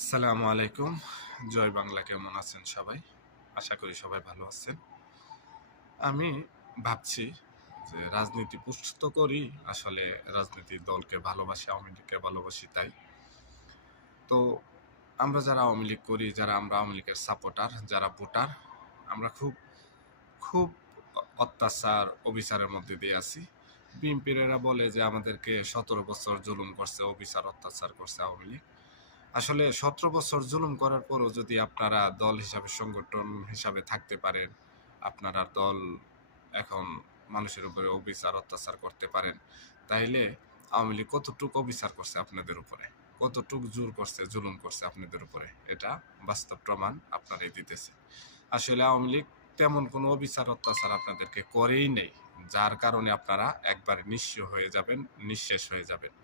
আসসালামু আলাইকুম। জয় বাংলা। কেমন আছেন সবাই? আশা করি সবাই ভালো আছেন। আমি ভাবছি যে রাজনীতি পুষ্ট তো করি, আসলে রাজনীতির দলকে ভালোবাসি, আওয়ামী লীগকে ভালোবাসি তাই। তো আমরা যারা আওয়ামী লীগ করি, যারা আমরা আওয়ামী লীগের সাপোর্টার, যারা ভোটার, আমরা খুব খুব অত্যাচার, অবিচারের মধ্যে দিয়ে আছি। বিএনপিরা বলে যে আমাদেরকে ১৭ বছর জুলুম করছে, অবিচার, অত্যাচার করছে আওয়ামী লীগ। আসলে ১৭ বছর জুলুম করার পরও যদি আপনারা দল হিসাবে, সংগঠন হিসাবে থাকতে পারেন, আপনারা দল এখন মানুষের উপরে অবিচার, অত্যাচার করতে পারেন, তাইলে আওয়ামী লীগ কতটুকু অবিচার করছে আপনাদের উপরে, কতটুকু জোর করছে, জুলুম করছে আপনাদের উপরে, এটা বাস্তব প্রমাণ আপনারাই দিতেছে। আসলে আওয়ামী লীগ তেমন কোনো অবিচার, অত্যাচার আপনাদেরকে করেই নেই, যার কারণে আপনারা একবারে নিঃস্ব হয়ে যাবেন, নিঃশেষ হয়ে যাবেন।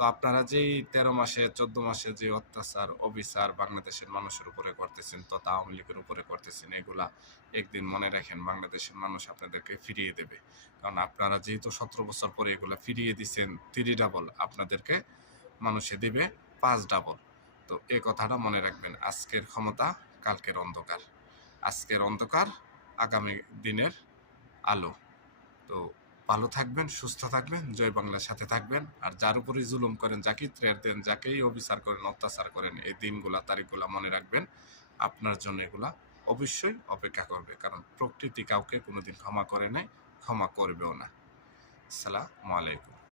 তো আপনারা যেই ১৩ মাসে ১৪ মাসে যে অত্যাচার, অবিচার বাংলাদেশের মানুষের উপরে করতেছেন, তথা আওয়ামী লীগের উপরে করতেছেন, এগুলা একদিন মনে রাখেন বাংলাদেশের মানুষ আপনাদেরকে ফিরিয়ে দেবে। কারণ আপনারা যেহেতু ১৭ বছর পরে এগুলা ফিরিয়ে দিছেন ৩ ডাবল, আপনাদেরকে মানুষে দিবে ৫ ডাবল। তো এ কথাটা মনে রাখবেন। আজকের ক্ষমতা, কালকের অন্ধকার। আজকের অন্ধকার, আগামী দিনের আলো। তো ভালো থাকবেন, সুস্থ থাকবেন, জয় বাংলার সাথে থাকবেন। আর যার উপরেই জুলুম করেন, যাকেই থ্রেট দেন, যাকেই অবিচার করেন, অত্যাচার করেন, এই দিনগুলা, তারিখগুলা মনে রাখবেন। আপনার জন্য এগুলা অবশ্যই অপেক্ষা করবে। কারণ প্রকৃতি কাউকে কোনোদিন ক্ষমা করে নাই, ক্ষমা করবেও না। আসসালামু আলাইকুম।